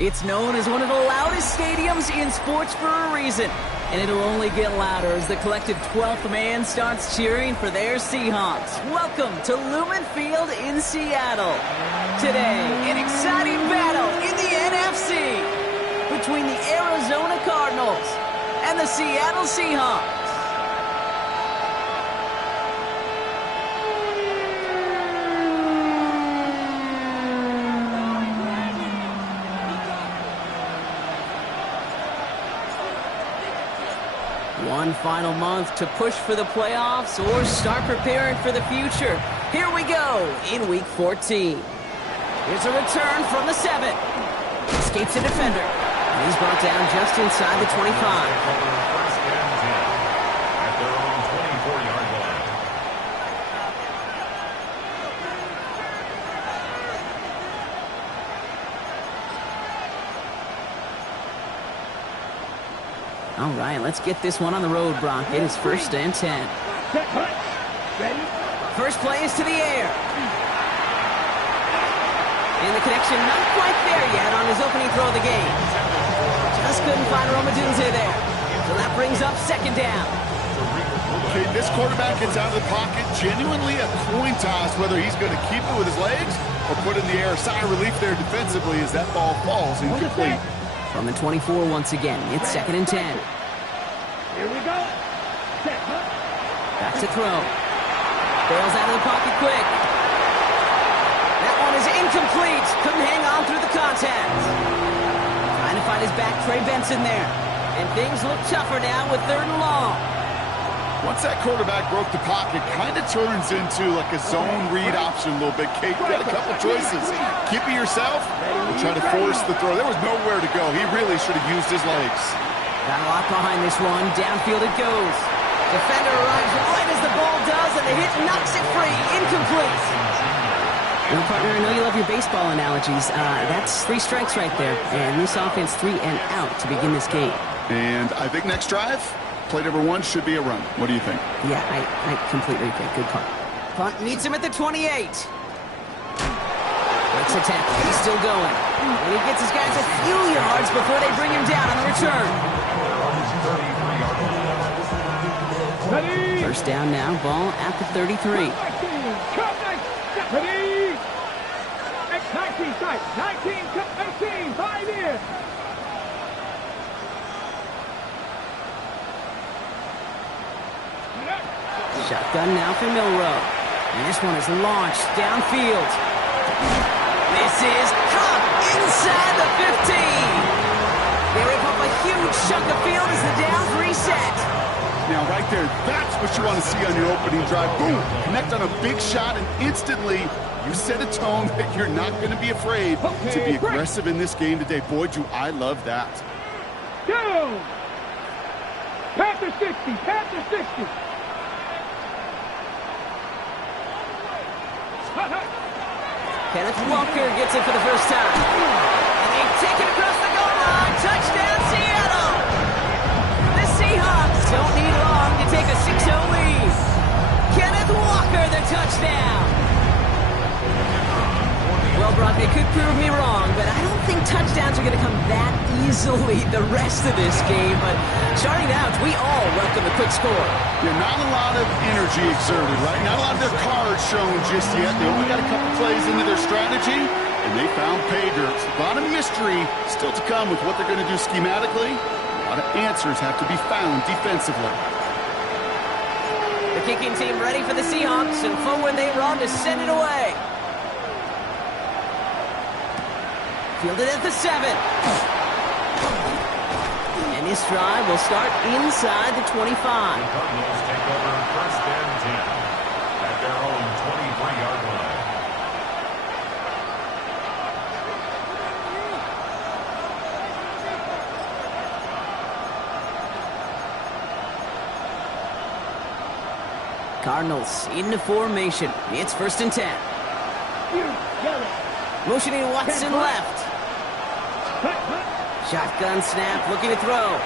It's known as one of the loudest stadiums in sports for a reason, and it'll only get louder as the collective 12th man starts cheering for their Seahawks. Welcome to Lumen Field in Seattle. Today, an exciting battle in the NFC between the Arizona Cardinals and the Seattle Seahawks. One final month to push for the playoffs or start preparing for the future. Here we go in Week 14. Here's a return from the 7. Escapes a defender. And he's brought down just inside the 25. First and 10 at their own 24-yard line. All right, let's get this one on the road, Brock. It is first and 10. First play is to the air. And the connection not quite there yet on his opening throw of the game. Just couldn't find Romadunze there. So that brings up second down. Okay, this quarterback gets out of the pocket. Genuinely a coin toss whether he's going to keep it with his legs or put it in the air. Sigh of relief there defensively as that ball falls incomplete. From the 24 once again, it's second and 10. Here we go. Back to throw. Bails out of the pocket quick. That one is incomplete. Couldn't hang on through the contact. Trying to find his back, Trey Benson there. And things look tougher now with third and long. Once that quarterback broke the pocket, kind of turns into like a zone read option a little bit. Kate, you got a couple choices. Keep it yourself or try to force the throw. There was nowhere to go. He really should have used his legs. Got a lot behind this one. Downfield it goes. Defender arrives right as the ball does, and the hit knocks it free. Incomplete. Well, partner, I know you love your baseball analogies. That's 3 strikes right there. And this offense 3 and out to begin this game. And I think next drive, play number 1 should be a run. What do you think? Yeah, I completely agree. Good call. Punt meets him at the 28. Breaks a tackle. He's still going. And he gets his guys a few yards before they bring him down on the return. First down now. Ball at the 33. 19, 5 in. Shotgun now for Milrow. And this one is launched downfield. This is caught inside the 15. They rip up a huge chunk of field as the downs reset. Now, right there, that's what you want to see on your opening drive. Boom, connect on a big shot, and instantly you set a tone that you're not going to be afraid to be aggressive in this game today. Boy, do I love that. Go! Panther 60, Panther 60. Kenneth Walker gets it for the first time. And they take it across the goal line. Touchdown, Seattle! The Seahawks don't need long to take a 6-0 lead. Kenneth Walker, the touchdown. Well, Brock, they could prove me wrong, but I don't think touchdowns are going to come that easily the rest of this game. But starting out, we all welcome a quick score. Yeah, not a lot of energy exerted, right? Not a lot of their cards shown just yet. They only got a couple plays into their strategy, and they found pay dirt. A lot of mystery still to come with what they're going to do schematically. A lot of answers have to be found defensively. The kicking team ready for the Seahawks, and forward they run to send it away. Fielded at the 7. And this drive will start inside the 25. The Cardinals take over first and 10 at their own 23-yard line. Cardinals into formation. It's first and 10. Motioning Watson left. Shotgun snap, looking to throw.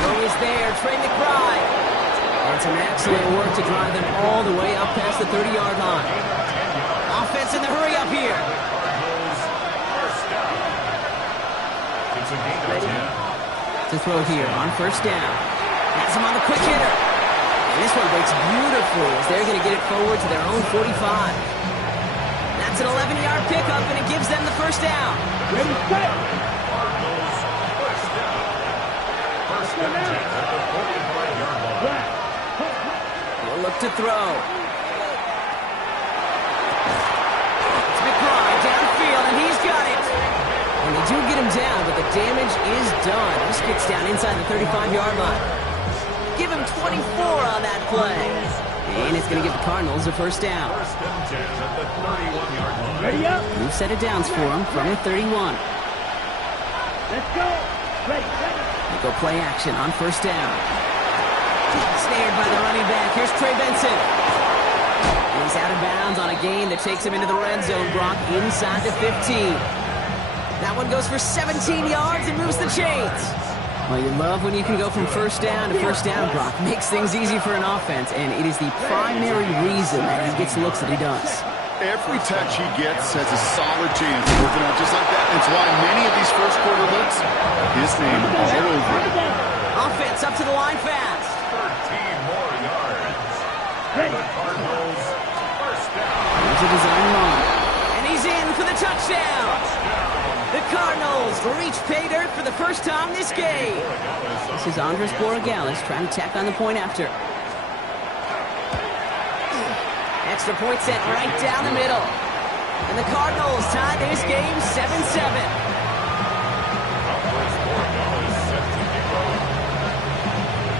Throw is there, Trey McBride. And some excellent work to drive them all the way up past the 30-yard line. Offense in the hurry up here. To throw here on first down. Has him on the quick hitter. And this one breaks beautifully as they're going to get it forward to their own 45. That's an 11-yard pickup, and it gives them the first down. Ready, set. Cardinals first down. First and 10 at the 45-yard line. He'll look to throw. It's McBride downfield, and he's got it. And they do get him down, but the damage is done. This gets down inside the 35-yard line. Give him 24 on that play. And it's going to give the Cardinals a first down. First and 10 at the 31-yard line. Ready up. New set of downs for him from the 31. Let's go. Ready, ready. They go play action on first down. Snared by the running back. Here's Trey Benson. And he's out of bounds on a gain that takes him into the red zone, Brock, inside the 15. That one goes for 17 yards and moves the chains. Well, you love when you can go from first down to first down, Brock. Makes things easy for an offense, and it is the primary reason that he gets the looks that he does. Every touch he gets has a solid chance of working out just like that. It's why many of these first quarter looks, his name all over it. Offense up to the line fast. 13 more yards. And the Cardinals first down. Here's a design run. And he's in for the touchdown. The Cardinals reach pay dirt for the first time this game. This is Andres Borregales trying to tack on the point after. Extra point set right down the middle. And the Cardinals tie this game 7-7.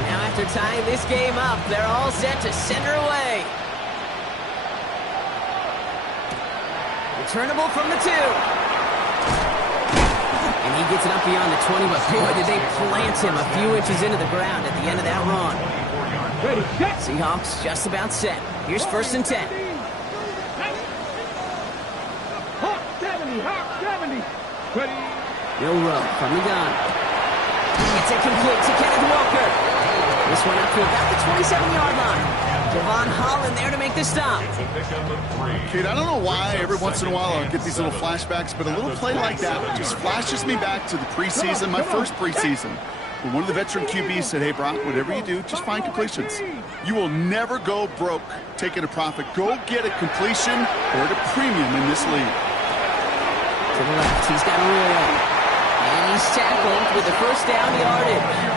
Now after tying this game up, they're all set to send her away. Returnable from the 2. And he gets it up beyond the 20, but boy, did they plant him a few inches into the ground at the end of that run. Ready, set. Seahawks just about set. Here's first and 10. Hawk 70, Hawk 70. Ready. Milrow from the gun. It's incomplete to Kenneth Walker. This one up to about the 27-yard line. Javon Holland there to make the stop. It's a pickup of 3. Kid, I don't know why every once in a while I'll get these little flashbacks, but a little play like that just flashes me back to the preseason, my first preseason. When one of the veteran QBs said, hey, Brock, whatever you do, just find completions. You will never go broke taking a profit. Go get a completion or at a premium in this league. To the left, he's got a roll. And he's tackled with the first down yardage.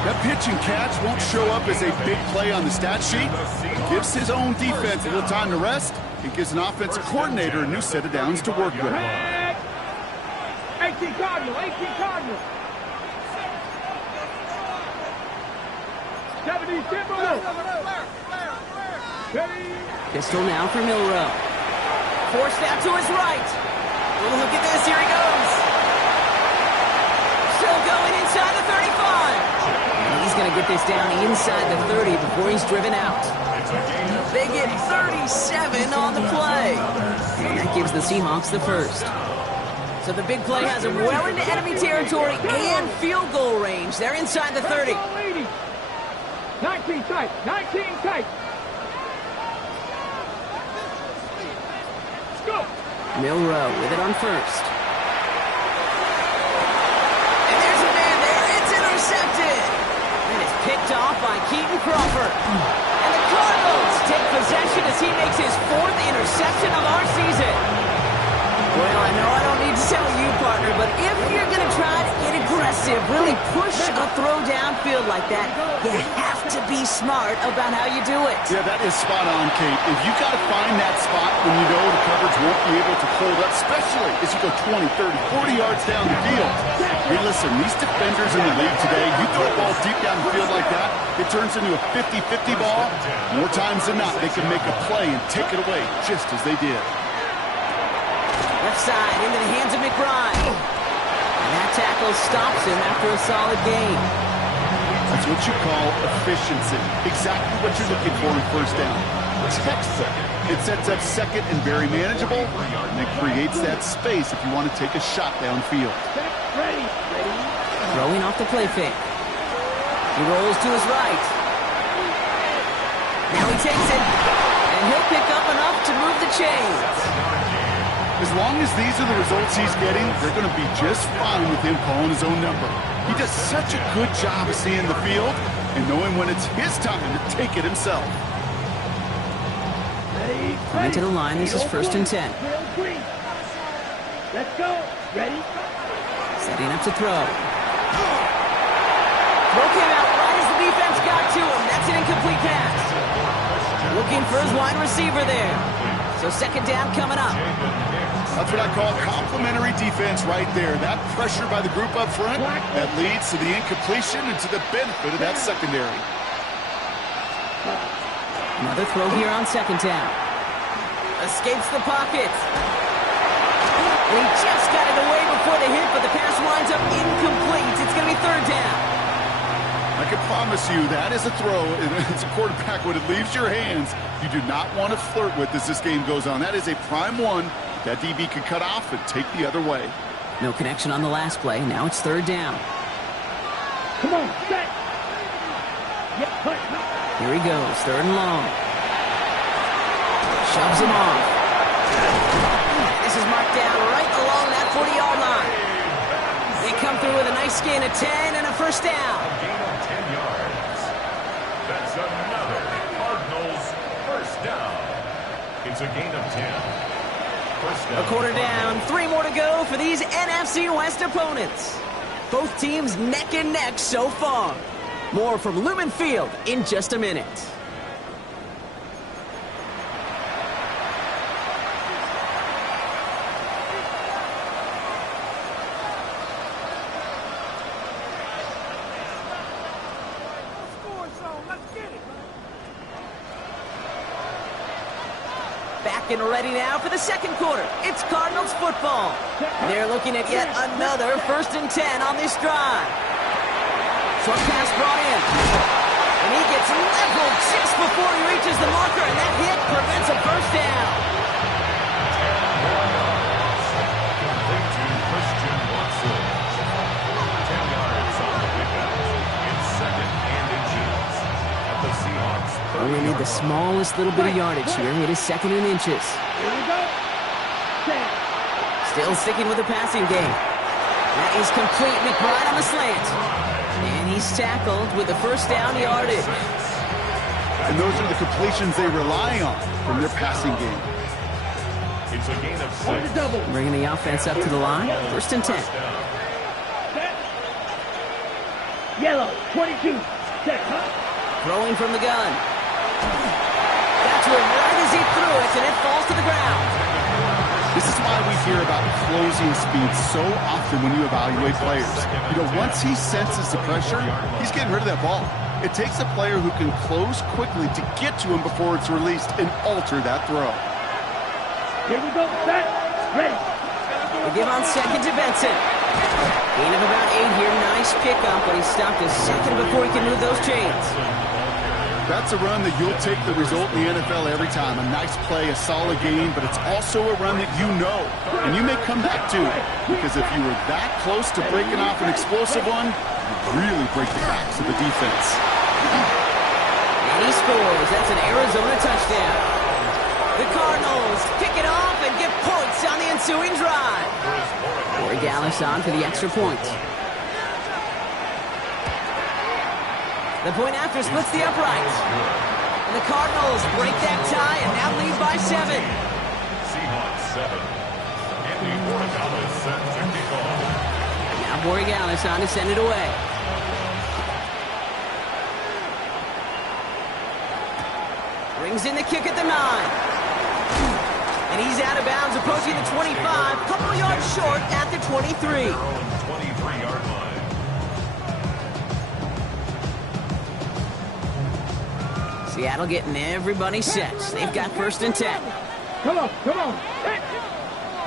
That pitch and catch won't show up as a big play on the stat sheet. It gives his own defense a little time to rest. It gives an offensive coordinator a new set of downs to work with. 18 Cardinal, 18 Cardinal. 70 Timber. Ready. Pistol now for Milrow. Forced out to his right. Oh, look at this. Here he goes. Still going inside the 35. And he's going to get this down inside the 30 before he's driven out. They get 37 on the play. And that gives the Seahawks the first. So the big play has them well into enemy territory and field goal range. They're inside the 30. 19 tight, 19 tight. Let's go. Milrow with it on first. And there's a man there. It's intercepted. And it's picked off by Keaton Crawford. And the Cardinals take possession as he makes his 4th interception of our season. Well, I know I don't need to tell you, partner, but if you're going to try to get aggressive, really push a throw downfield like that, you have to be smart about how you do it. Yeah, that is spot on, Kate. If you got to find that spot when you know the coverage won't be able to hold up, especially as you go 20, 30, 40 yards down the field. Hey, listen, these defenders in the league today, you throw a ball deep down the field like that, it turns into a 50-50 ball. More times than not, they can make a play and take it away just as they did. Left side into the hands of McBride. And that tackle stops him after a solid gain. That's what you call efficiency. Exactly what you're looking for in first down. Textbook. It sets up second and very manageable, and it creates that space if you want to take a shot downfield. Ready. Throwing off the play fake. He rolls to his right. Now he takes it, and he'll pick up enough to move the chains. As long as these are the results he's getting, they're going to be just fine with him calling his own number. He does such a good job of seeing the field and knowing when it's his time to take it himself. Coming to the line, this is 1st and 10. Let's go. Ready? Setting up to throw. Throw came out right as the defense got to him. That's an incomplete pass. Looking for his wide receiver there. So 2nd down coming up. That's what I call complimentary defense right there. That pressure by the group up front, that leads to the incompletion and to the benefit of that secondary. Another throw here on 2nd down. Escapes the pocket. And he just got it away before the hit, but the pass winds up incomplete. It's going to be 3rd down. I can promise you that is a throw, and as a quarterback, when it leaves your hands, you do not want to flirt with as this game goes on. That is a prime one that DB could cut off and take the other way. No connection on the last play. Now it's 3rd down. Come on, set. Here he goes, 3rd and long. Shoves him off. This is marked down right along that 40-yard line. They come through with a nice gain of 10 and a 1st down. A gain of 10 yards. That's another Cardinals 1st down. It's a gain of 10. 1st down. A quarter down, 3 more to go for these NFC West opponents. Both teams neck and neck so far. More from Lumen Field in just a minute. Back and ready now for the 2nd quarter. It's Cardinals football. They're looking at yet another 1st and 10 on this drive. Short pass brought in. And he gets leveled just before he reaches the marker, and that hit prevents a 1st down. Complete to Christian Watson. 10 yards on the pickup. It's 2nd and inches. At the Seahawks. Only need the smallest little bit of yardage here. It is 2nd and inches. Here we go. Set. Still sticking with the passing game. That is complete. McBride on the slant. And he's tackled with the 1st down yardage. And those are the completions they rely on from their passing game. It's a gain of 6. Double. Bringing the offense up to the line. 1st and 10. Set. Yellow. 22. Set. Throwing from the gun. Got to him right as he threw it, and it falls to the ground. This is why we hear about closing speed so often when you evaluate players. You know, once he senses the pressure, he's getting rid of that ball. It takes a player who can close quickly to get to him before it's released and alter that throw. Here we go. Set. Ready. They give on 2nd to Benson. Gain of about 8 here. Nice pickup, but he stopped a second before he can move those chains. That's a run that you'll take the result in the NFL every time. A nice play, a solid game, but it's also a run that you know, and you may come back to, because if you were that close to breaking off an explosive one, you really break the backs of the defense. And he scores. That's an Arizona touchdown. The Cardinals pick it off and get points on the ensuing drive. Corey Dallas on for the extra point. The point after splits the uprights. And the Cardinals break that tie and now lead by 7. Seahawks 7. Andy Borregales set to kick off. Now Borregales on to send it away. Brings in the kick at the 9. And he's out of bounds approaching the 25. Couple yards short at the 23. Their own 23-yard line. Seattle getting everybody set. They've got 1st and 10. Come on. Come on. Set.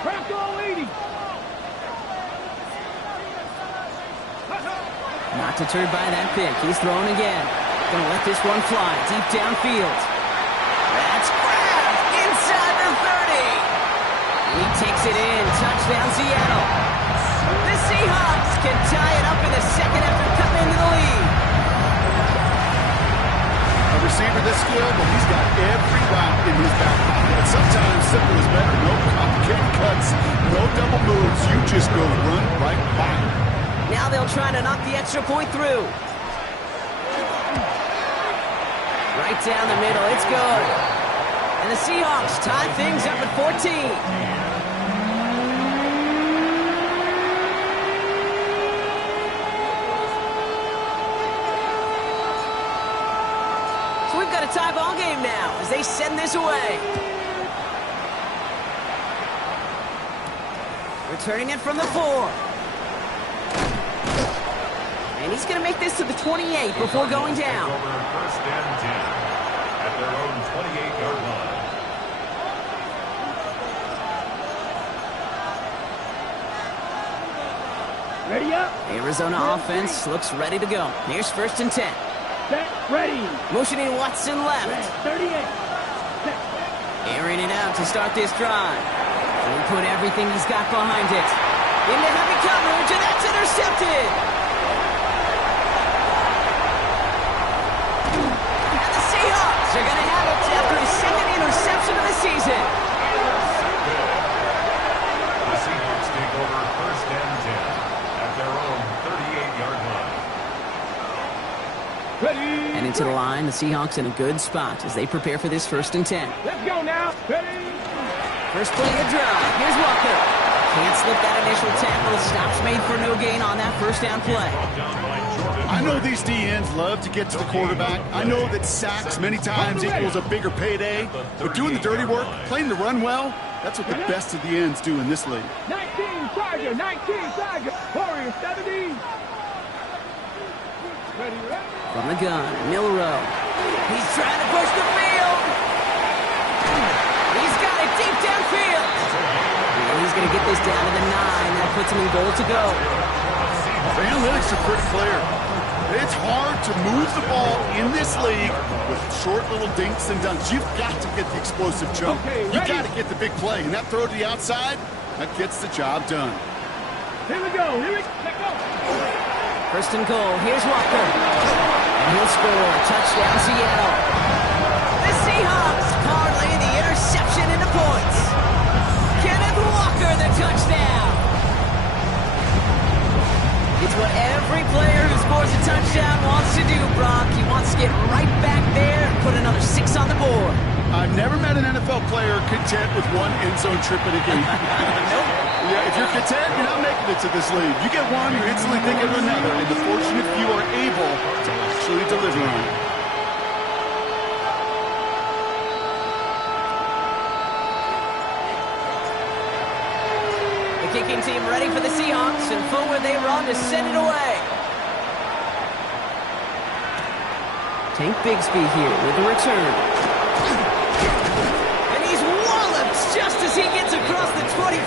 Crack all 80. Not deterred by that pick. He's throwing again. Gonna let this one fly deep downfield. That's grabbed inside the 30. He takes it in. Touchdown, Seattle. The Seahawks can tie it up in the 2nd after cutting into the lead. A receiver this skilled, but he's got every route in his back pocket. But sometimes simple is better. No complicated cuts, no double moves. You just go run right by him. Now they'll try to knock the extra point through. Right down the middle, it's good. And the Seahawks tie things up at 14. So we've got a tie ball game now as they send this away. Returning it from the 4. And he's going to make this to the 28 before going down. First and 10 at their own 28-yard line. Ready up. Arizona offense looks ready to go. Here's first and 10. Set. Ready. Motioning Watson left. 38. Set. Airing it out to start this drive. He'll put everything he's got behind it. Into heavy coverage, and that's intercepted. And the Seahawks are going to have it after his second interception of the season. The Seahawks take over first and 10 at their own 38-yard line. Ready. And into the line, the Seahawks in a good spot as they prepare for this first and 10. Let's go now. Ready. First play of the drive. Here's Walker. Can't slip that initial tackle. Stops made for no gain on that first down play. I know these DNs love to get to the quarterback. I know that sacks many times equals a bigger payday. But doing the dirty work, playing the run well, that's what the best of the ends do in this league. 19 Tiger. 19 Tiger. Warrior 70. Ready. From the gun, Milrow. He's trying to push the field. He's got it deep downfield. And he's going to get this down to the 9. That puts him in goal to go. The analytics are pretty clear. It's hard to move the ball in this league with short little dinks and dunks. You've got to get the explosive chunk. You've got to get the big play. And that throw to the outside, that gets the job done. Here we go. Let's go. First and goal. Here's Walker. And he'll score. Touchdown, Seattle. The Seahawks parlay the interception into points. Kenneth Walker, the touchdown. It's what every player who scores a touchdown wants to do, Brock. He wants to get right back there and put another 6 on the board. I've never met an NFL player content with one end zone trip in a game. Nope. Yeah, if you're content, you're not making it to this league. You get one, you're instantly thinking of another, and the fortunate few are able to actually deliver on it. The kicking team ready for the Seahawks, and forward they run to send it away. Tank Bigsby here with the return. And he's walloped just as he gets across the 25.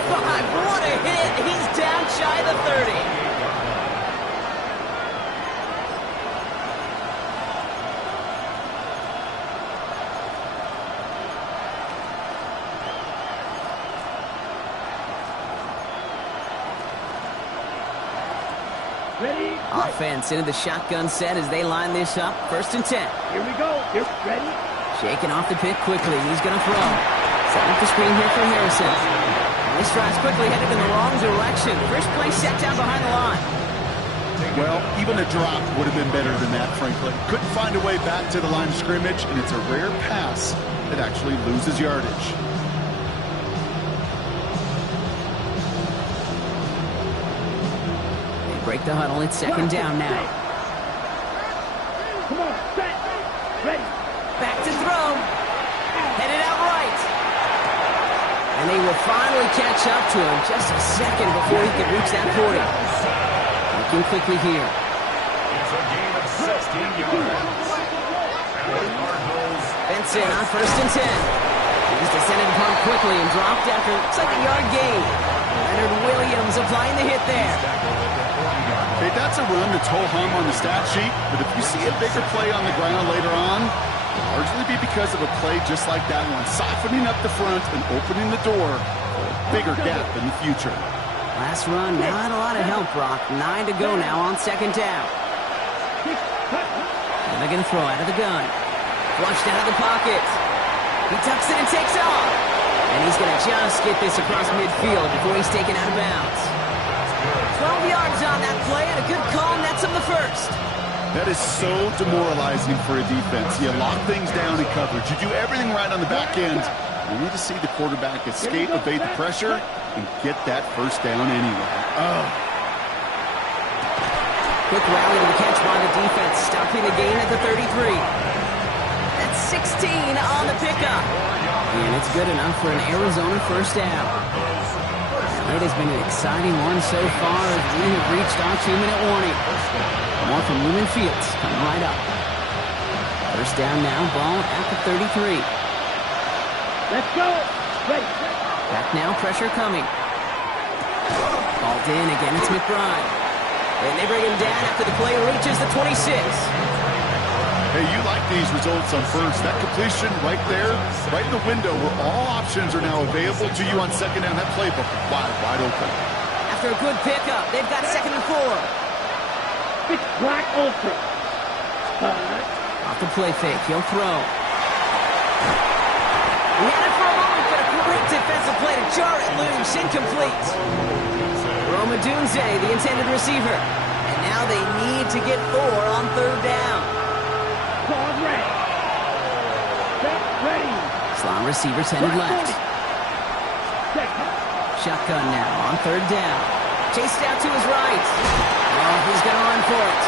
What a hit. He's down shy of the 30. Ready. Offense into the shotgun set as they line this up. First and 10. Here we go. Ready. Shaking off the pick quickly. He's going to throw. Setting up the screen here for Harrison. And this drive's quickly headed in the wrong direction. First play set down behind the line. Well, even a drop would have been better than that, frankly. Couldn't find a way back to the line of scrimmage, and it's a rare pass that actually loses yardage. They break the huddle. It's second down now. Come on. Set. Ready. Back to throw. Headed out right. And they will finally catch up to him just a second before he can reach that 40. Looking quickly here. It's a gain of 16 yards. And the Cardinals. Benson on first and 10. He's descended upon quickly and dropped after looks like a yard gain. Leonard Williams applying the hit there. Okay, that's a run that's ho-hum on the stat sheet, but if you see a bigger play on the ground later on, it'll largely be because of a play just like that one, softening up the front and opening the door for a bigger gap in the future. Last run, not a lot of help, Brock. 9 to go now on second down. And they're going to throw out of the gun. Flushed out of the pocket. He tucks it and takes off. And he's going to just get this across midfield before he's taken out of bounds. 12 yards on that play, and a good call nets him the first. That is so demoralizing for a defense. You lock things down in coverage. You do everything right on the back end. You need to see the quarterback escape, evade the pressure, and get that first down anyway. Quick rally to the catch by the defense, stopping the gain at the 33. That's 16 on the pickup. And it's good enough for an Arizona first down. It has been an exciting one so far as we have reached our 2-minute warning. More from Lumen Fields coming right up. First down now, ball at the 33. Let's go. Ready. Back now, pressure coming. Balled in, again it's McBride. And they bring him down after the play reaches the 26. Hey, you like these results on first. That completion right there, right in the window where all options are now available to you on second down. That playbook wide open. After a good pickup, they've got 2nd and 4. It's Black Ultra. Off the play fake, he'll throw. He had it for a moment, but a great defensive play to jar it loose. Incomplete. Roma Dunze, the intended receiver. And now they need to get 4 on 3rd down. Ball ready. Set ready. Slot receiver tended left. Shotgun now on 3rd down. Chased out to his right. Oh, he's going to run for it.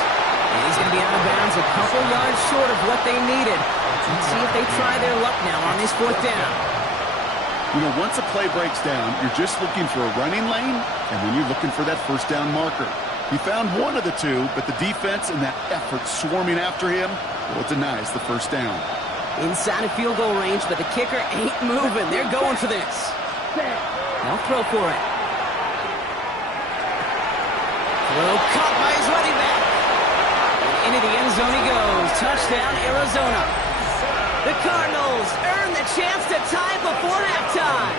And he's going to be out of bounds a couple yards short of what they needed. Let's see if they try their luck now on this 4th down. You know, once a play breaks down, you're just looking for a running lane, and then you're looking for that first down marker. He found one of the two, but the defense and that effort swarming after him, well, it denies the first down. Inside of field goal range, but the kicker ain't moving. They're going for this. They'll throw for it. Throw caught by his running back. And into the end zone he goes. Touchdown, Arizona. The Cardinals earn the chance to tie before halftime.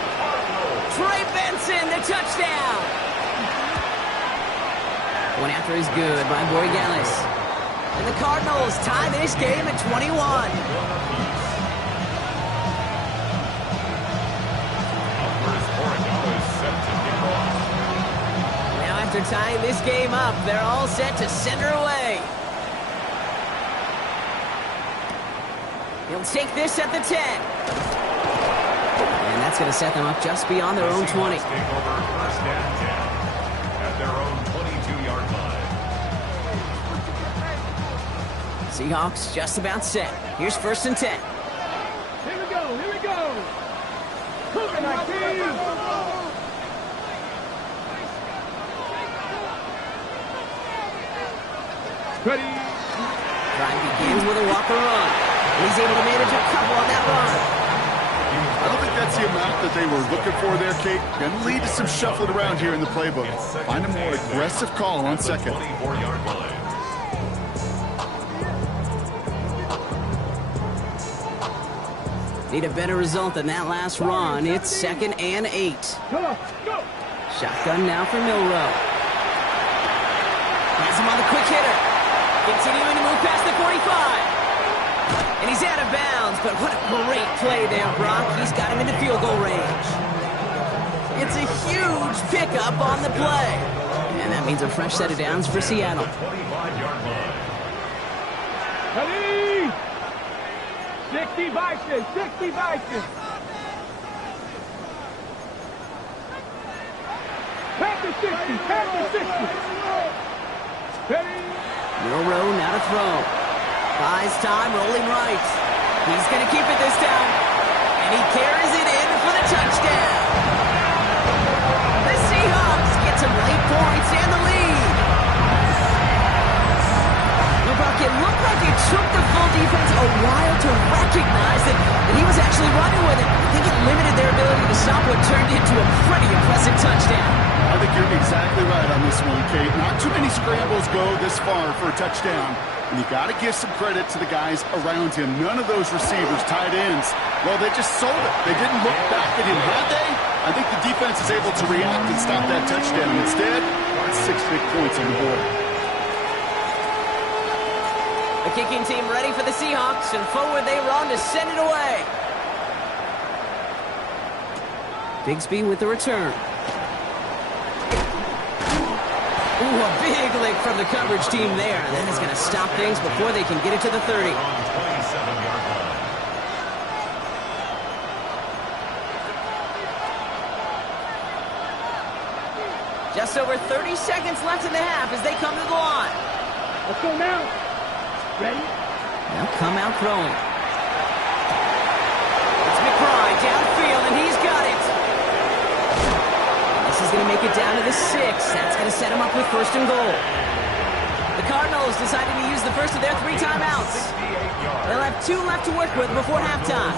Trey Benson, the touchdown. One after is good by Borregales. And the Cardinals tie this game at 21. Now after tying this game up, they're all set to send her away. He'll take this at the 10. And that's going to set them up just beyond their own 20. Take over first and 10 at their own 22-yard line. Seahawks just about set. Here's 1st and 10. Here we go. Here we go. Cooking our team. Ready. Drive begins with a walker run. He's able to manage a couple on that run. I don't think that's the amount that they were looking for there, Kate. Going to lead to some shuffling around here in the playbook. Find a more aggressive call on 2nd. 24-yard line. Need a better result than that last run. It's 2nd and 8. Come on. Go. Shotgun now for Milrow. Has him on the quick hitter. Continuing to move past the 45. And he's out of bounds, but what a great play there, Brock. He's got him into field goal range. It's a huge pickup on the play. And that means a fresh set of downs for Seattle. 25-yard line. Ready. 60 Bison. 60 Bison. Panther 60. Panther 60. Ready. Milrow now to throw. Buys time, rolling right. He's going to keep it this time. And he carries it in for the touchdown. The Seahawks get some late points and the lead. Well, Brock, it looked like it took the full defense a while to recognize that he was actually running with it. I think it limited their ability to stop what turned into a pretty impressive touchdown. I think you're exactly right on this one, Kate. Not too many scrambles go this far for a touchdown. And you got to give some credit to the guys around him. None of those receivers, tight ends, well, they just sold it. They didn't look back at him, had they? I think the defense is able to react and stop that touchdown. Instead, it's 6 big points on the board. The kicking team ready for the Seahawks, and forward they run to send it away. Bigsby with the return. Ooh, a big lick from the coverage team there. That is going to stop things before they can get it to the 30. Just over 30 seconds left in the half as they come to the line. Let's go now. Ready? They'll come out throwing. It's McBride downfield, and he's got it. This is going to make it down to the 6. That's going to set him up with first and goal. The Cardinals decided to use the first of their 3 timeouts. They'll have 2 left to work with before halftime.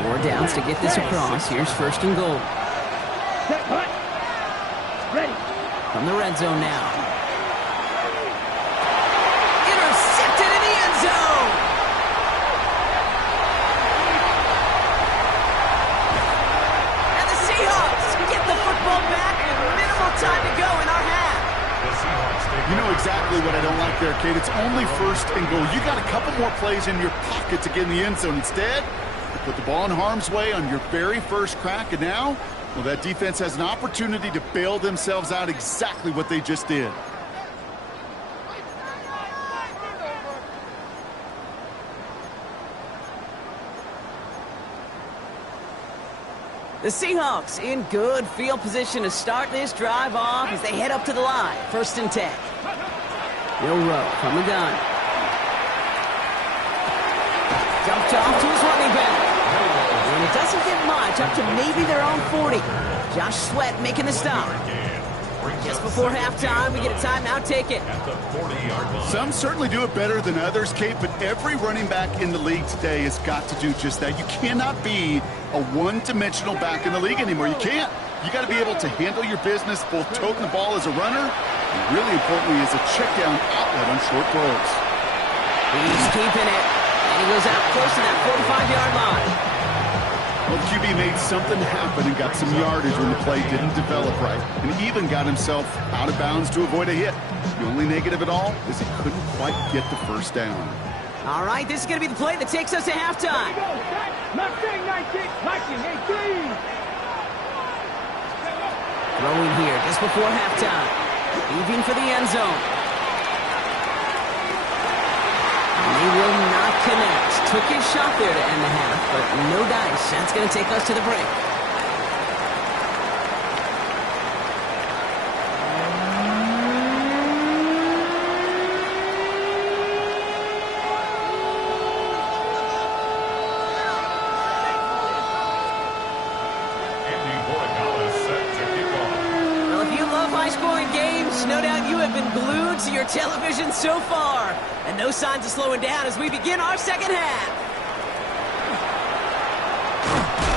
4 downs to get this across. Here's first and goal. Set, hut. Ready. From the red zone now. Intercepted in the end zone. And the Seahawks get the football back with minimal time to go in our half. You know exactly what I don't like there, Kate. It's only first and goal. You got a couple more plays in your pocket to get in the end zone. Instead, you put the ball in harm's way on your very first crack, and now, well, that defense has an opportunity to bail themselves out exactly what they just did. The Seahawks in good field position to start this drive off as they head up to the line. First and 10. Will Rowe from the gun. Dumped off to his running back. And it doesn't get much, up to maybe their own 40. Josh Sweat making the stop. Just before halftime, we get a timeout taken. Some certainly do it better than others, Kate, but every running back in the league today has got to do just that. You cannot be a one-dimensional back in the league anymore. You can't. You got to be able to handle your business, both toting the ball as a runner, and really importantly as a check-down outlet on short throws. He's keeping it, and he goes out close to that 45-yard line. Well, QB made something happen and got some yardage when the play didn't develop right, and even got himself out of bounds to avoid a hit. The only negative at all is he couldn't quite get the first down. All right, this is going to be the play that takes us to halftime. Mustang 19, Mustang 18. Throwing here just before halftime. Leaving for the end zone. And they will not connect. Took his shot there to end the half, but no dice. That's going to take us to the break. No doubt you have been glued to your television so far. And no signs of slowing down as we begin our second half.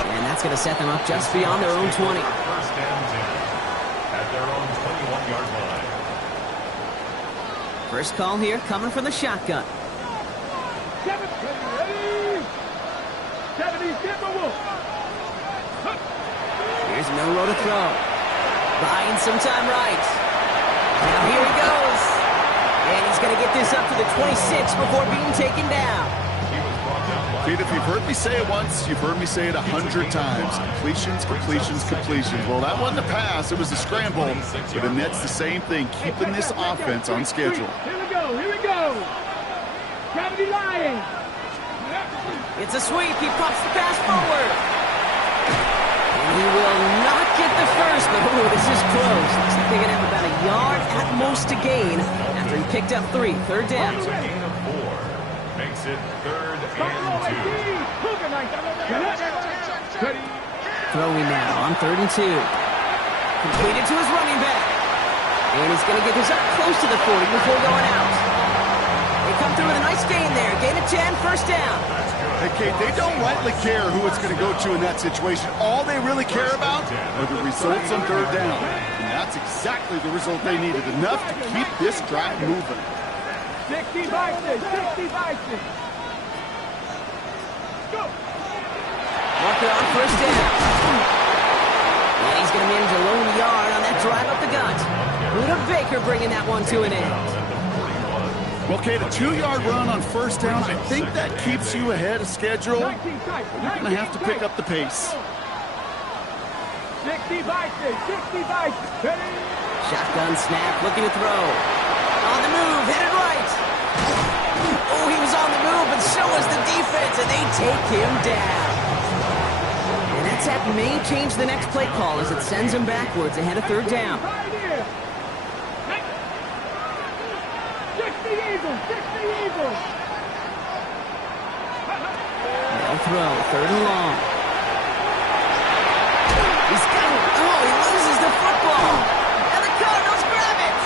And that's going to set them up just beyond their own 20. First and 10 at their own 21-yard line. First call here coming from the shotgun. 70, 70, Here's Milroe to throw. Buying some time right. Now here he goes. And he's going to get this up to the 26 before being taken down. Pete, if you've heard me say it once, you've heard me say it 100 times. Completions, completions, completions. Well, that wasn't a pass. It was a scramble. But the Nets the same thing, keeping this offense on schedule. Here we go, here we go. Gravity lying. It's a sweep. He pops the pass forward. And he will not get the first, but ooh, this is close. Looks like they're going to have about a yard at most to gain after he picked up 3. Third down. It's a gain of 4. Makes it 3rd and 2. Throwing now on 3rd and 2. Completed to his running back. And he's going to get this up close to the 40 before going out. They come through with a nice gain there. Gain of 10, first down. Hey, Kate, they don't rightly care who it's going to go to in that situation. All they really care about are the results on 3rd down. And that's exactly the result they needed. Enough to keep this drive moving. 60 Vikings, 60 Vikings. Go. Walker on first down. And he's going to manage a lone yard on that drive up the gut. Buda Baker bringing that one to an end. Well, Kate, a 2-yard run on first down, I think that keeps you ahead of schedule. You're going to have to pick up the pace. 60 Bison, 60 Bison. Ready? Shotgun snap, looking to throw. On the move, headed right. Oh, he was on the move, but so was the defense, and they take him down. And that sack may change the next play call as it sends him backwards ahead of third down. Right here. 60 Eagles, 60 Eagles. They'll throw, third and long. He's got it. Oh, he loses the football. And the Cardinals grab it.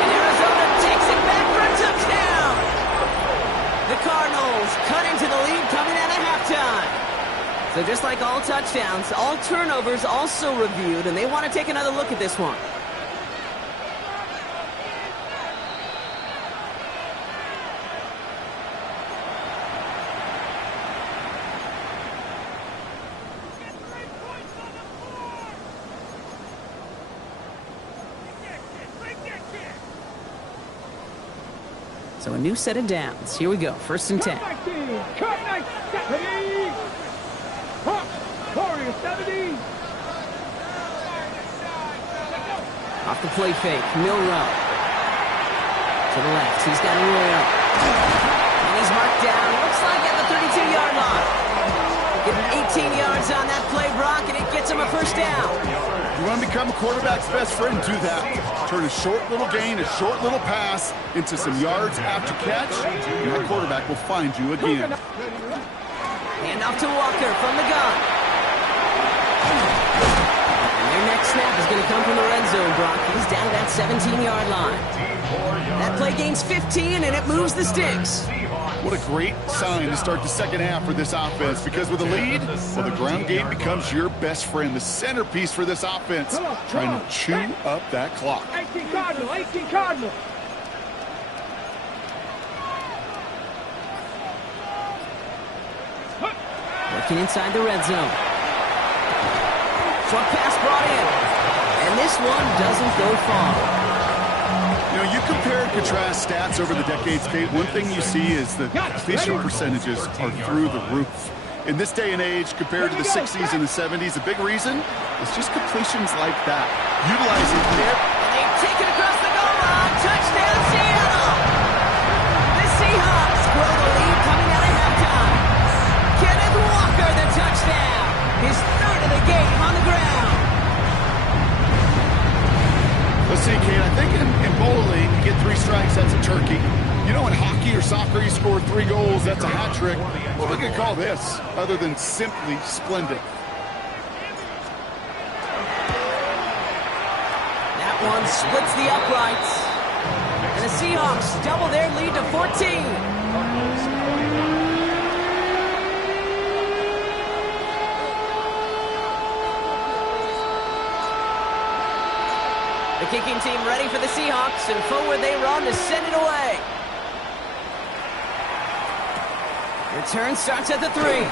And Arizona takes it back for a touchdown. The Cardinals cut into the lead coming out of halftime. So just like all touchdowns, all turnovers also reviewed, and they want to take another look at this one. So a new set of downs. Here we go. First and 10. Cut 19, cut 19. Ready? Hawk, Warrior 70. Off the play fake. Milrow. To the left. He's got Arroyo. And he's marked down. Looks like at the 32-yard line. Getting 18 yards on that play, Brock, and it gets him a first down. You want to become a quarterback's best friend, do that. Turn a short little gain, a short little pass into some yards after catch, and that quarterback will find you again. Hand off to Walker from the gun. And their next snap is going to come from the red zone, Brock. He's down to that 17-yard line. That play gains 15, and it moves the sticks. What a great sign to start the second half for this offense, because with a lead, well, the ground game becomes your best friend, the centerpiece for this offense, trying to chew up that clock. 18 Cardinal, 18 Cardinal. Working inside the red zone. Short pass brought in. And this one doesn't go far. You know, you compare and contrast stats over the decades, Kate. One thing you see is the completion percentages are through the roof. In this day and age, compared to the 60s and the 70s, the big reason is just completions like that. Utilizing it. They take it across the goal line. Touchdown, Seattle! The Seahawks grow the lead coming out of halftime. Kenneth Walker, the touchdown. His third of the game on the ground. Let's see, Kate, I think in bowling, you get 3 strikes, that's a turkey. You know, in hockey or soccer, you score 3 goals, that's a hat trick. What we could call this, other than simply splendid? That one splits the uprights. And the Seahawks double their lead to 14. The kicking team ready for the Seahawks, and forward they run to send it away. Return starts at the 3.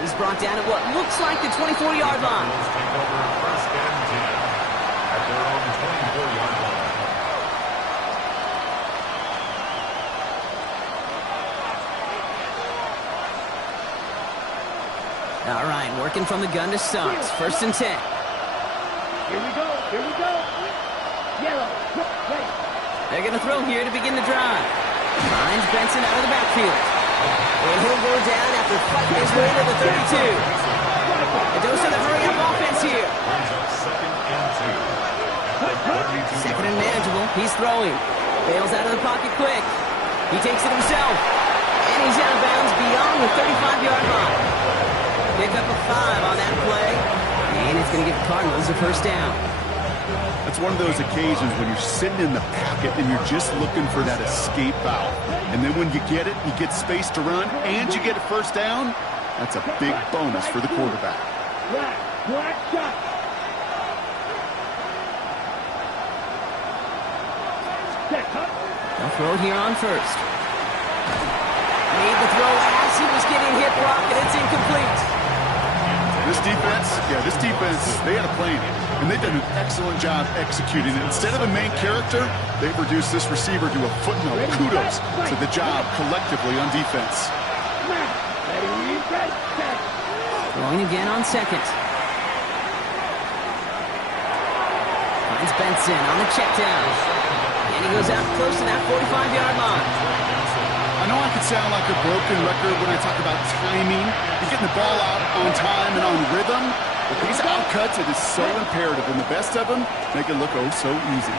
He's brought down at what looks like the 24-yard line. Take over first and 10 at their own 24-yard line. All right, working from the gun to start. First and 10. Here we go, here we go. Yellow, ready. They're going to throw here to begin the drive. Finds Benson out of the backfield. And he'll go down after fighting his way to the 32. A dose of the hurry-up offense here. Brings up second and 2 at the 32. Second and manageable. He's throwing. Bails out of the pocket quick. He takes it himself. And he's out of bounds beyond the 35-yard line. Pick up a 5 on that play. And it's going to give the Cardinals a first down. That's one of those occasions when you're sitting in the pocket and you're just looking for that escape valve. And then when you get it, you get space to run, and you get a first down. That's a big bonus for the quarterback. Black shot. They'll throw it here on first. Made the throw as he was getting hit, Brock, and it's incomplete. This defense, they had a plan, and they've done an excellent job executing it. Instead of a main character, they've reduced this receiver to a footnote. Kudos to the job collectively on defense. Going again on second. Finds Benson on the check down. And he goes out close to that 45-yard line. I know I could sound like a broken record when I talk about timing. You're getting the ball out on time and on rhythm. But these outcuts, it is so imperative. And the best of them make it look oh so easy.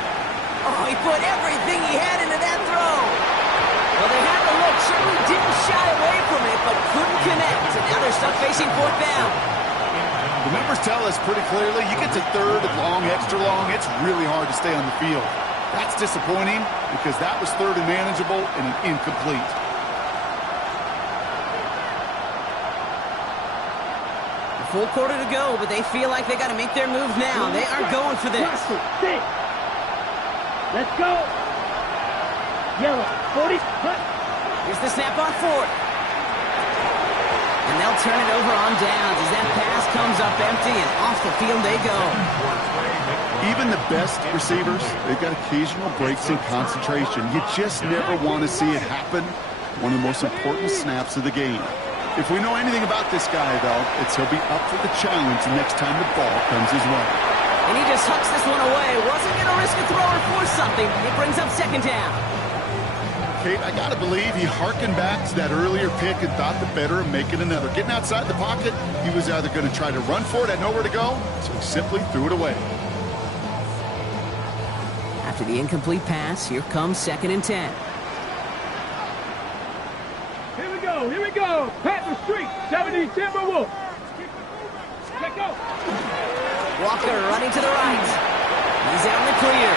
Oh, he put everything he had into that throw. Well, they had the look. Certainly didn't shy away from it, but couldn't connect. And now they're stuck facing fourth down. The numbers tell us pretty clearly, you get to third and long, extra long, it's really hard to stay on the field. That's disappointing because that was third and manageable and an incomplete. A full quarter to go, but they feel like they got to make their move now. They are going for this. Let's go. Yellow, 40. Here's the snap on fourth. And they'll turn it over on downs as that pass comes up empty and off the field they go. Even the best receivers, they've got occasional breaks in concentration. You just never want to see it happen. One of the most important snaps of the game. If we know anything about this guy, though, it's he'll be up for the challenge the next time the ball comes his way. And he just hucks this one away. Wasn't going to risk a throw or force something. It brings up second down. Kate, I got to believe he hearkened back to that earlier pick and thought the better of making another. Getting outside the pocket, he was either going to try to run for it, had nowhere to go, so he simply threw it away. After the incomplete pass, here comes second and 10. Here we go. Panther Street, 70 Timberwolves. Let go. Walker running to the right. He's out in the clear.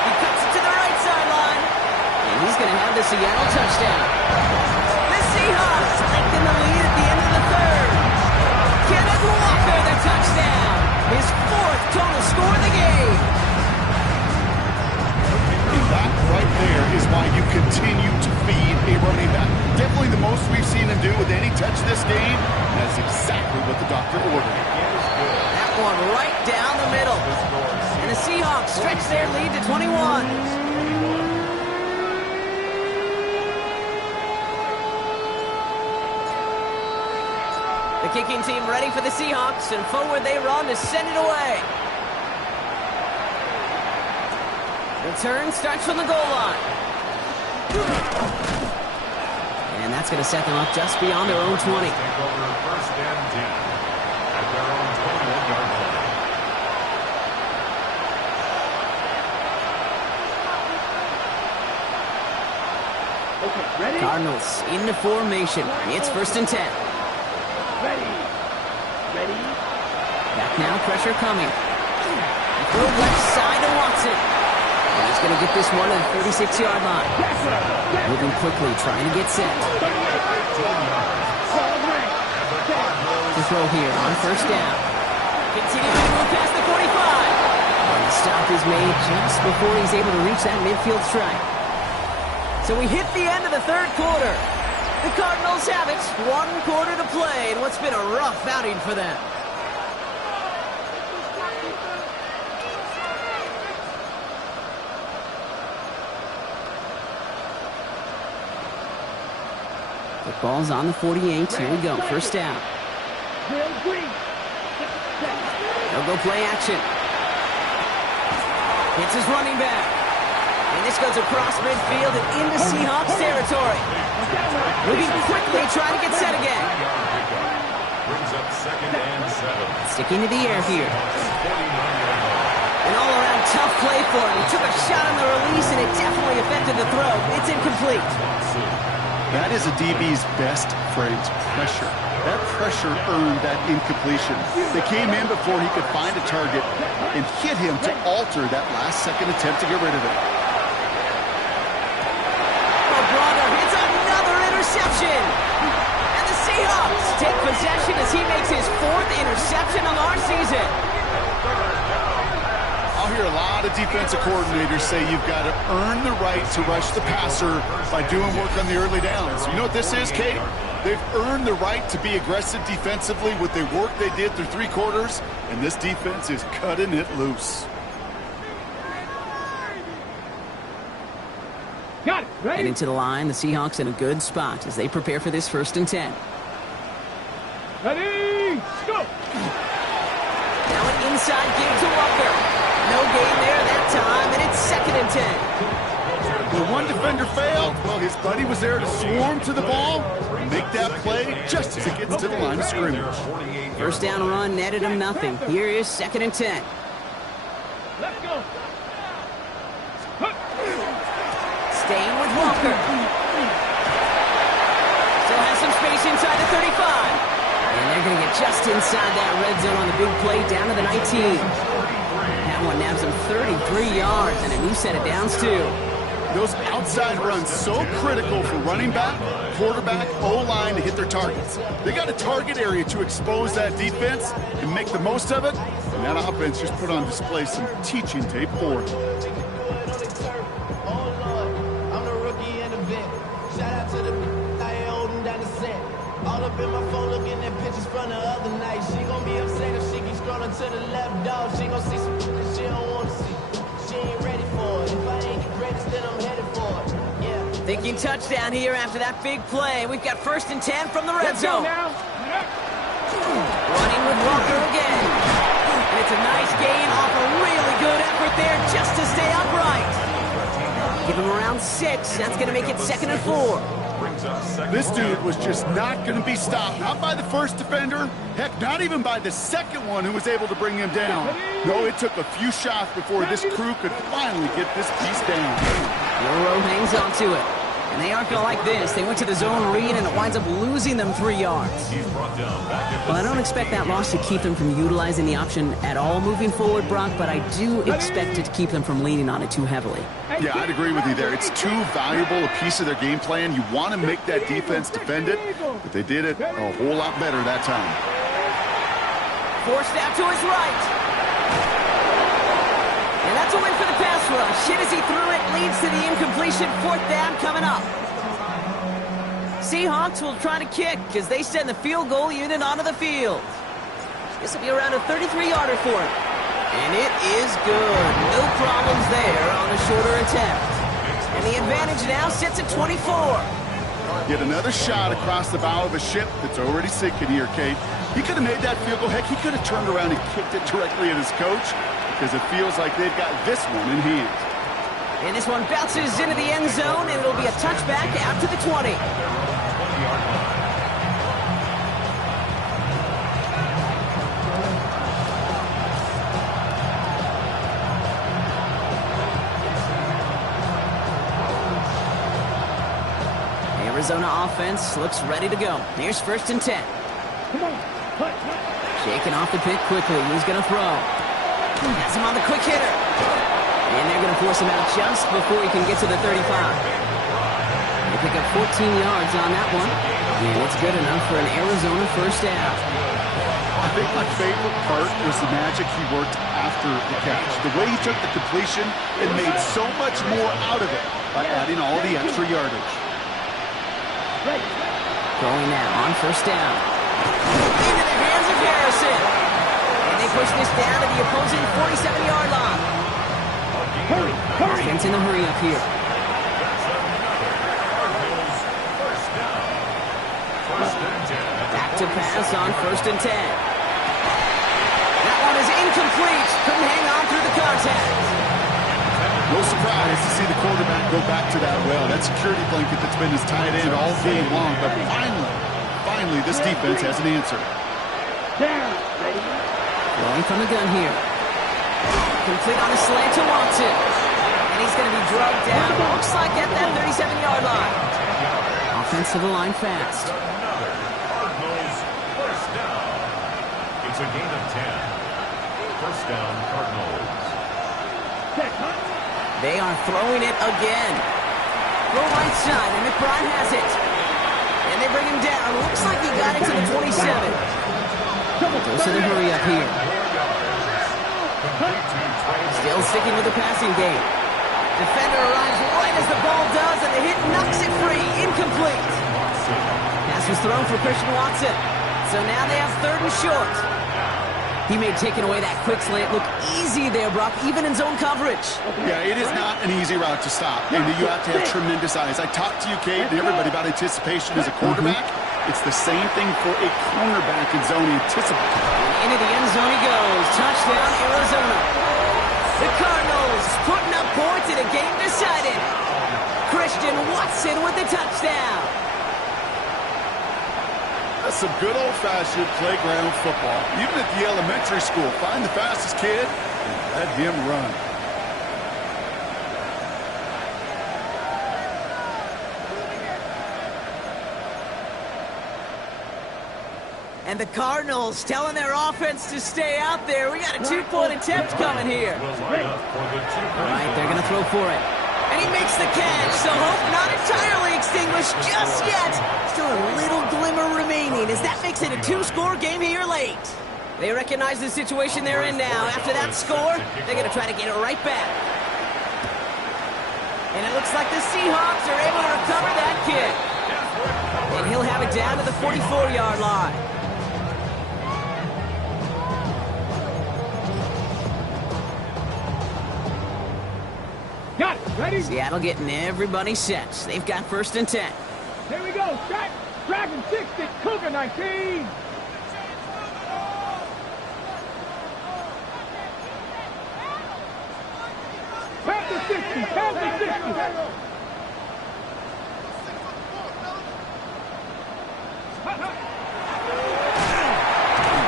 He cuts it to the right sideline. And he's going to have the Seattle touchdown. The Seahawks lengthen the lead at the end of the third. Kenneth Walker, the touchdown. His fourth total score of the game. And that right there is why you continue to feed a running back. Definitely the most we've seen him do with any touch this game. That's exactly what the doctor ordered. That one right down the middle. And the Seahawks stretch their lead to 21. The kicking team ready for the Seahawks, and forward they run to send it away. Return starts from the goal line. And that's going to set them up just beyond their own 20. Take over first and 10 at their own 21-yard line. Okay, ready? Cardinals into formation. It's first and 10. Ready. Back now, pressure coming. Throw left side to Watson. And he's going to get this one at the 36-yard line. Moving quickly, trying to get set. To throw here on first down. Continuing to move past the 45. And the stop is made just before he's able to reach that midfield strike. So we hit the end of the third quarter. The Cardinals have it. One quarter to play in what's been a rough outing for them. The ball's on the 48. Here we go. First down. They'll go play action. It's his running back. And this goes across midfield and into Seahawks territory. Moving quickly, trying to get set again. Brings up second and 7. Sticking to the air here. An all-around tough play for him. He took a shot on the release, and it definitely affected the throw. It's incomplete. That is a DB's best phrase, pressure. That pressure earned that incompletion. They came in before he could find a target and hit him to alter that last-second attempt to get rid of it. Interception. And the Seahawks take possession as he makes his fourth interception of our season. Oh, hear a lot of defensive coordinators say you've got to earn the right to rush the passer by doing work on the early downs. You know what this is, Kate? They've earned the right to be aggressive defensively with the work they did through 3 quarters, and this defense is cutting it loose. Got it. Ready? Heading to the line, the Seahawks in a good spot as they prepare for this 1st and 10. Ready? Go. Now an inside give to Walker. No gain there that time, and it's 2nd and 10. The one defender failed. Well, his buddy was there to swarm to the ball and make that play just as it gets to the line of scrimmage. 1st down run netted him nothing. Here is 2nd and 10. Let's go. Staying with Walker. Still has some space inside the 35. And they're going to get just inside that red zone on the big play down to the 19. That one nabs him 33 yards and a new set of downs too. Those outside runs so critical for running back, quarterback, O-line to hit their targets. They got a target area to expose that defense and make the most of it. And that offense just put on display some teaching tape for it. All up in my phone looking at pictures from the other night. She gon' be upset if she keeps scrolling to the left, dog. She gon' see some shit that she don't wanna see. She ain't ready for it. If I ain't the greatest, then I'm headed for it. Yeah. Thinking touchdown here after that big play. We've got 1st and 10 from the red Let's go zone. now. Running with Walker again. And it's a nice gain off a really good effort there just to stay upright. Give him around 6. That's going to make it 2nd and 4. This dude was just not going to be stopped. Not by the first defender. Heck, not even by the second one who was able to bring him down. No, it took a few shots before this crew could finally get this piece down. Burrow hangs on to it. And they aren't going to like this. They went to the zone read, and it winds up losing them 3 yards. Well, I don't expect that loss to keep them from utilizing the option at all moving forward, Brock, but I do expect it to keep them from leaning on it too heavily. Yeah, I'd agree with you there. It's too valuable a piece of their game plan. You want to make that defense defend it, but they did it a whole lot better that time. Forced out to his right. And that's a win for the pass rush. Hit as he threw it, leads to the incompletion. 4th down coming up. Seahawks will try to kick as they send the field goal unit onto the field. This will be around a 33-yarder for him. And it is good. No problems there on a shorter attempt. And the advantage now sits at 24. Get another shot across the bow of a ship that's already sinking here, Kate. He could have made that field goal. Heck, he could have turned around and kicked it directly at his coach because it feels like they've got this one in hand. And this one bounces into the end zone, and it'll be a touchback out to the 20. Arizona offense looks ready to go. Here's 1st and 10. Come on. Shaking off the pick quickly. Who's going to throw? Has him on the quick hitter. And they're going to force him out just before he can get to the 35. They pick up 14 yards on that one. And it's good enough for an Arizona 1st down. I think my favorite part was the magic he worked after the catch. The way he took the completion and made so much more out of it by adding all the extra yardage. Going now on 1st down. Into the hands of Harrison. And they push this down to the opposing 47-yard line. Hurry. Offense in the hurry up here. Back to pass on 1st and 10. That one is incomplete. Couldn't hang on through the contact. No surprise to see the quarterback go back to that well. That security blanket that's been his tight end all game long. But finally, this defense has an answer. Going from the gun here. Complete on a slant to Watson. And he's going to be drugged down. Looks like at that 37-yard line. Offense to the line fast. Cardinals 1st down. It's a gain of 10. 1st down, Cardinals. They are throwing it again. Throw right side, and McBride has it. And they bring him down. Looks like he got it to the 27. Goes to the hurry up here. Still sticking with the passing game. Defender arrives right as the ball does, and the hit knocks it free. Incomplete. Pass was thrown for Christian Watson. So now they have 3rd and short. He made taking away that quick slant look easy there, Brock, even in zone coverage. Yeah, it is not an easy route to stop, and you have to have tremendous eyes. I talked to you, Kate, and everybody about anticipation as a quarterback. It's the same thing for a cornerback in zone anticipation. Into the end zone he goes. Touchdown, Arizona. The Cardinals putting up points in a game decided. Christian Watson with the touchdown. That's some good old-fashioned playground football. Even at the elementary school, find the fastest kid and let him run. And the Cardinals telling their offense to stay out there. We got a 2-point attempt coming here. All right, they're going to throw for it. And he makes the catch, so hope not entirely extinguished just yet. Still a little glimmer remaining as that makes it a 2-score game here late. They recognize the situation they're in now. After that score, they're going to try to get it right back. And it looks like the Seahawks are able to recover that kick. And he'll have it down to the 44-yard line. Got it. Ready? Seattle getting everybody set. They've got 1st and 10. Here we go. Shot. Dragon 60. Cougar 19. Panther 60. Panther 60.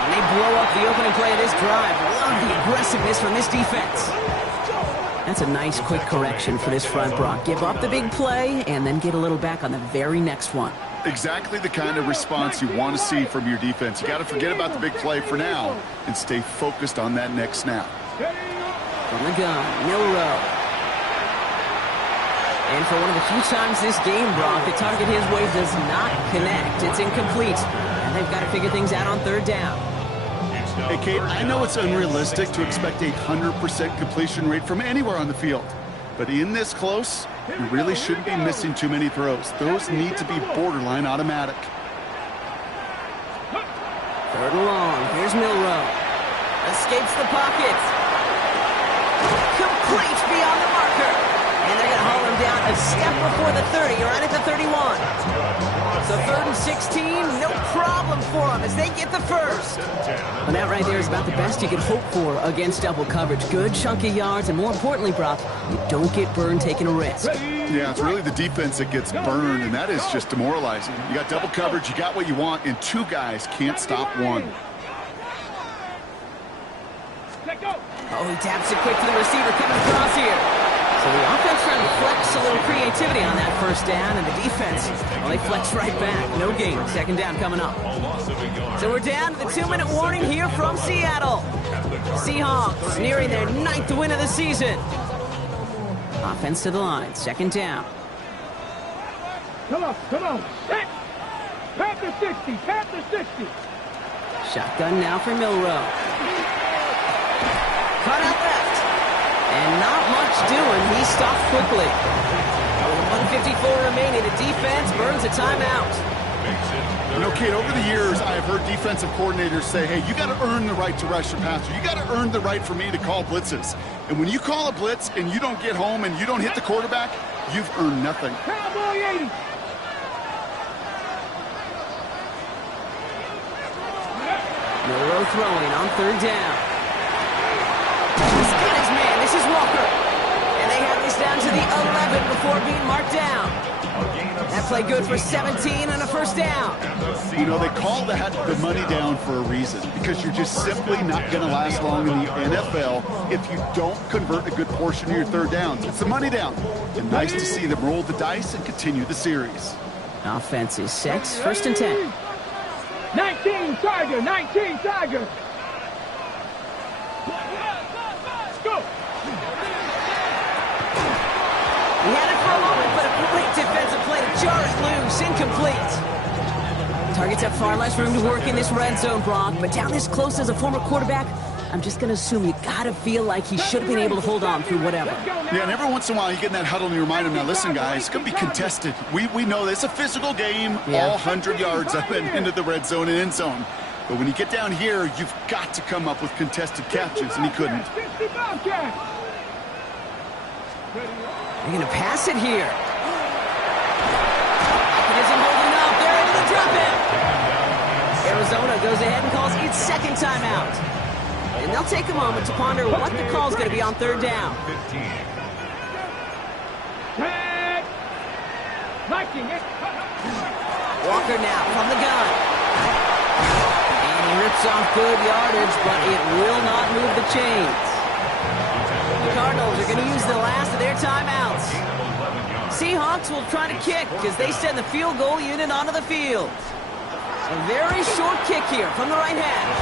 And they blow up the opening play of this drive. Love the aggressiveness from this defense. That's a nice, quick correction for this front, Brock. Give up the big play and then get a little back on the very next one. Exactly the kind of response you want to see from your defense. You got to forget about the big play for now and stay focused on that next snap. From the gun, Milrow. And for one of the few times this game, Brock, the target his way does not connect. It's incomplete. And they've got to figure things out on 3rd down. Hey, Kate, I know it's unrealistic to expect a 100% completion rate from anywhere on the field. But in this close, you really shouldn't be missing too many throws. Those need to be borderline automatic. 3rd and long. Here's Milrow. Escapes the pocket. Complete beyond the marker. And they're going to haul him down a step before the 30, right at the 31. So 3rd and 16, no problem for them as they get the 1st. And that right there is about the best you can hope for against double coverage. Good chunky yards, and more importantly, Brock, you don't get burned taking a risk. Yeah, it's really the defense that gets burned, and that is just demoralizing. You got double coverage, you got what you want, and 2 guys can't stop one. Oh, he taps it quick to the receiver coming across here. So the offense trying to flex a little creativity on that 1st down, and the defense, well, they flex right back. No gain. 2nd down coming up. So we're down to the 2-minute warning here from Seattle. Seahawks nearing their 9th win of the season. Offense to the line. 2nd down. Come on. Set. Panther 60. Panther 60. Shotgun now for Milrow. Cut out left. And not much doing. He stopped quickly. With 1:54 remaining, the defense burns a timeout. You know, Kate, over the years, I've heard defensive coordinators say, hey, you got to earn the right to rush your passer. You got to earn the right for me to call blitzes. And when you call a blitz and you don't get home and you don't hit the quarterback, you've earned nothing. Cowboy 80. Milrow throwing on 3rd down. He's got his man. This is Walker. And they have this down to the 11 before being marked down. That play good for 17 and a 1st down. You know, they call that the money down for a reason, because you're just simply not going to last long in the NFL if you don't convert a good portion of your 3rd downs. It's the money down. And nice to see them roll the dice and continue the series. Offense is set. 1st and 10. 19 Tiger. 19 Tiger. Go. He had it for a moment, but a great defensive play to jar it loose. Incomplete. Targets have far less room to work in this red zone, Brock, but down this close as a former quarterback, I'm just going to assume you got to feel like he should have been able to hold on through whatever. Yeah, and every once in a while you get in that huddle and you remind him, now listen, guys, it's going to be contested. We know this. It's a physical game, all 100 yards up and into the red zone and end zone. But when you get down here, you've got to come up with contested catches, and he couldn't. They're going to pass it here. It isn't holding up. They're into the drop in. Arizona goes ahead and calls its second timeout. And they'll take a moment to ponder what the call is going to be on third down. Walker now from the gun. And he rips off good yardage, but it will not move the chains. The Cardinals are going to use the last of their timeouts. Seahawks will try to kick as they send the field goal unit onto the field. A very short kick here from the right hash.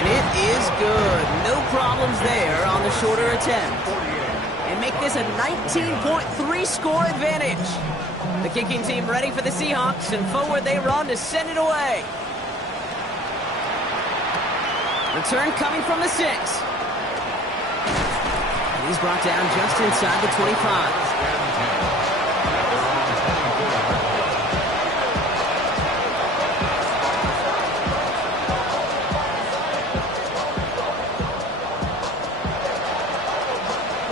And it is good. No problems there on the shorter attempt. And make this a 19.3 score advantage. The kicking team ready for the Seahawks, and forward they run to send it away. Return coming from the 6. And he's brought down just inside the 25.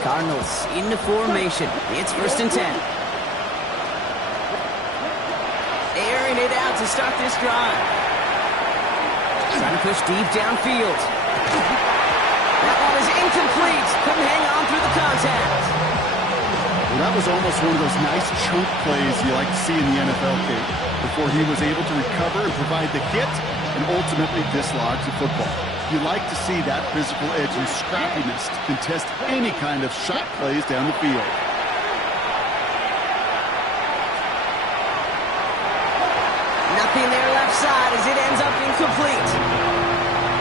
Cardinals into formation. It's 1st and 10. Airing it out to start this drive. Trying to push deep downfield. That one is incomplete. Couldn't hang on through the contact. Well, that was almost one of those nice chunk plays you like to see in the NFL, Kate, before he was able to recover and provide the hit and ultimately dislodge the football. You like to see that physical edge and scrappiness to contest any kind of shot plays down the field. Nothing there left side as it ends up incomplete.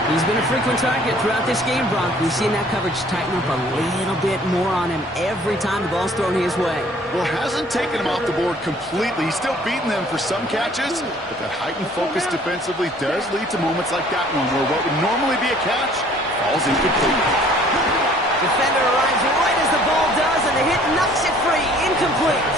He's been a frequent target throughout this game, Bronk. We've seen that coverage tighten up a little bit more on him every time the ball's thrown his way. Well, hasn't taken him off the board completely. He's still beating them for some catches, but that heightened focus defensively does lead to moments like that one where what would normally be a catch falls incomplete. Defender arrives right as the ball does, and the hit knocks it free. Incomplete.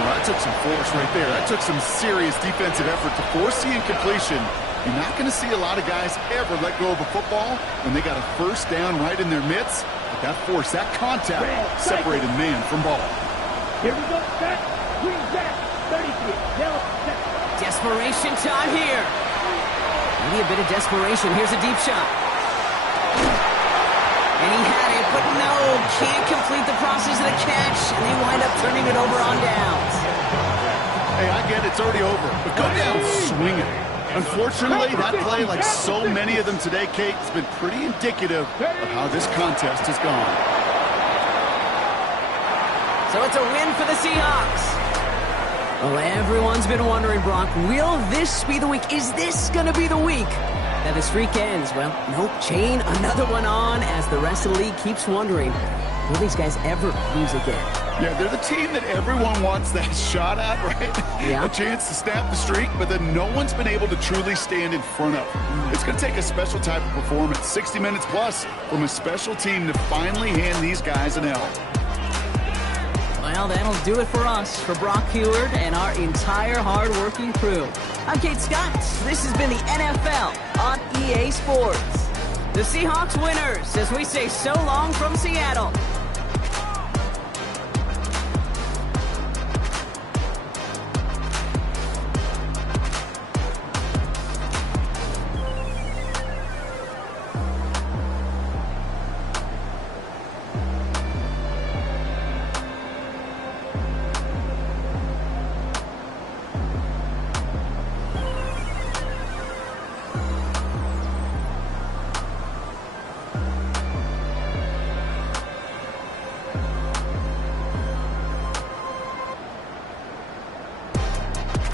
Well, that took some force right there. That took some serious defensive effort to force the incompletion. You're not going to see a lot of guys ever let go of a football when they got a first down right in their midst. But that force, that contact, separated man from ball. Here we go, set, green back, 33, yellow, set. Desperation time here. Maybe a bit of desperation. Here's a deep shot. And he had it, but no, can't complete the process of the catch, and they wind up turning it over on downs. Hey, I get it, it's already over, but go down swinging. Unfortunately, that play, like so many of them today, Kate, has been pretty indicative of how this contest has gone. So it's a win for the Seahawks. Well, everyone's been wondering, Brock, will this be the week? Is this going to be the week that the streak ends? Well, nope, chain another one on as the rest of the league keeps wondering, will these guys ever lose again? Yeah, they're the team that everyone wants that shot at, right? Yeah. A chance to snap the streak, but then no one's been able to truly stand in front of. It's going to take a special type of performance, 60 minutes plus, from a special team to finally hand these guys an L. Well, that'll do it for us, for Brock Heward and our entire hard-working crew. I'm Kate Scott. This has been the NFL on EA Sports. The Seahawks winners, as we say so long from Seattle.